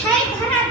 take her.